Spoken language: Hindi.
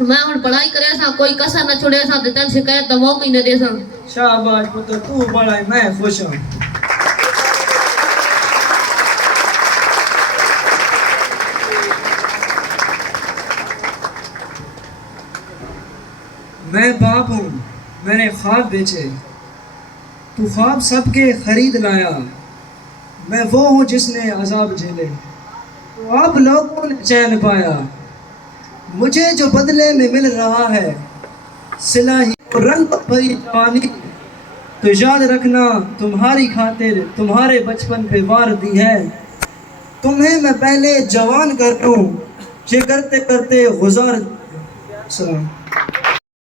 मैं हुण पढ़ाई करे सा कोई कसर न छोड़े सा ते तन शिकायत दा मौका ही न दे सा शाबाश पुत्र, तू बड़ा है, मैं खुश हूँ। मैं बाप हूँ, मैंने ख्वाब बेचे, तू ख्वाब सबके खरीद लाया। मैं वो हूँ जिसने अजाब झेले, तो अब लोगों ने चैन पाया। मुझे जो बदले में मिल रहा है सिला ही रंग भरी जवानी, तो याद रखना तुम्हारी खातिर तुम्हारे बचपन पे वार दी है। तुम्हें मैं पहले जवान कर दूँ, ये करते करते गुजार। सलाम।